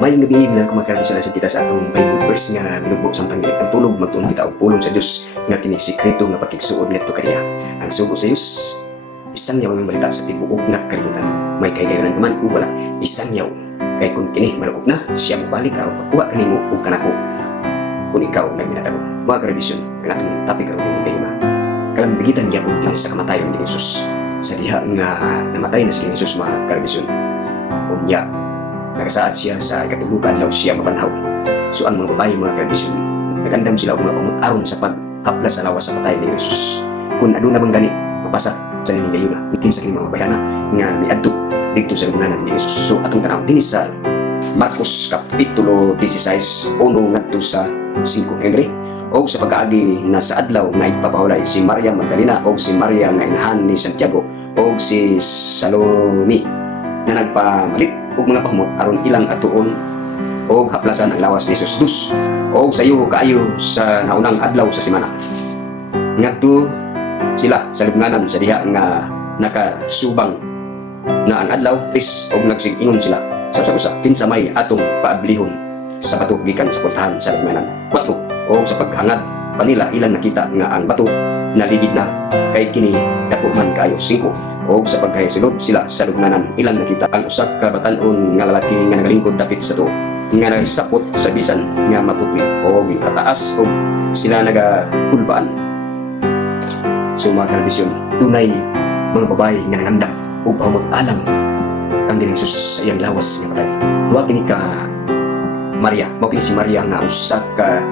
May gabi na kumakarabisyon sa kita sa atong Bible verse nga minugbo samtang dili ang tulog magtuon kita og pulong sa Dios nga kini sikreto nga pakigsuod ngadto kaniya. Ang sugo sa Dios isang yaw ang malita sa tibuok na kalibutan. May kaigayonan man o wala isang yaw. Kay kung kini malukop na siya mobalik aron magkuha kanimo ug kanako. Kung ikaw nagminatago, mga karabisyon ang atong topic karon nga tema. Kalambigitan gyapon kini sa kamatayon ni Jesus. Sa diha nga namatay na si Jesus mga karabisyon. Unya nagasaad siya sa ikatulukan daw siya mabanhaw. So ang mga babae mga karabisyon, nagandam sila og mga pamut-aron sa paghaplas sa lawas sa patay ni Jesus. Kung aduna bang gani, mapasa sa nini gayuna, itin sa mga bayana nga miadto dito sa lubnganan ni Jesus. So atong tanaw dinhi sa Marcos Kapitulo 16, uno ngadto sa 5 Henry. Og sa pagkaagi na sa adlaw nga ipapahulay si Maria Magdalena og si Maria nga inahan ni Santiago og si Salome na nagpamalit og mga pahumot aron ilang atuon og haplasan ang lawas ni Jesus og sayo kaayo sa naunang adlaw sa semana. Ngadto sila sa lubnganan sa diha nga nakasubang na ang adlaw tis og nagsig-ingon sila sa usa kinsa may atong paablihon sa bato gikan sa pultahan sa lubnganan. 4 o sa paghangad panila ilang nakita nga ang bato naligid na kay kini dako man kayo. 5 o sa pagkahisulod sila sa lubnganan ilang nakita ang usa ka batan-on nga lalaki nga nagalingkod dapit sa tuo nga nagsapot sa bisan nga maputli o ataas o sila nagakulbaan. So mga karabisyon, tunay mga babae nga nangandam o pamut-alang ang dining Jesus sa iyang lawas nga patay. Duha kini ka Maria, mao kini si Maria nga usa ka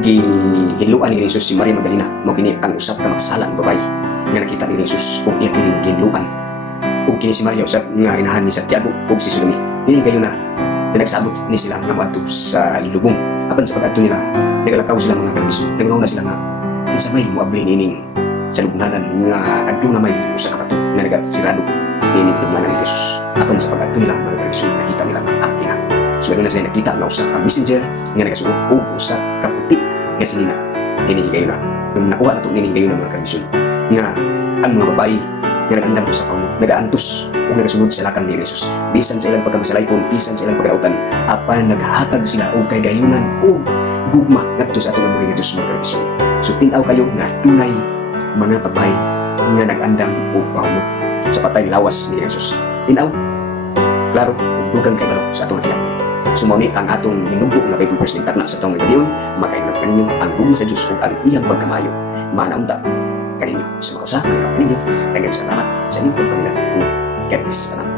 gihinluan ni Jesus. Si Maria Magdalena mao kini ang usap ka magsalang babae nga nakita ni Jesus ug iya kini gihinluan. Ug kini si Maria usap nga inahan ni Santiago ug si Salome. Ini kayo na nagsabot ni sila nga moadto sa lubong. Apan sa pag-adto nila nagalakaw sila mga karabisyon. Nagnauna sila nga kinsa may moabli nining sa lubnganan nga adto na may usa ka bato nga nagasirado nining lubnganan ni Jesus. Apan sa pag-adto nila mga karabisyon nakita nila nga abli na. So na sila nakita nga usa ka messenger nga nagasuot og usa ka puti nga silina. Ini kayo na nung nakuha na ito nining kayo na mga karabisyon nga ang mga babae nga nagandam sa pamut nagaantos ug nagasunod sa lakang ni Jesus. Bisan sa ilang pagkamasalaypon, bisan sa ilang pagkautan, apan naghatag sila og kaygayonan ug gugma ngadto sa atong buhay ni Jesus mga karabisyon. So tin-aw kayo nga tunay mga babae nga nagandam og pamut sa patay lawas ni Jesus. Tin-aw klaro dugang kay klaro sa atong kinabuhi. Sumuni ang atong minugbo nga Bible verse ning tarna sa atong video, makaingon kaninyo ang gugma sa Dios ug ang iyang pagkamayo. Manaunta kaninyo sa mga usa kaninyo. Daghang salamat sa inyong pagpaminaw. God bless.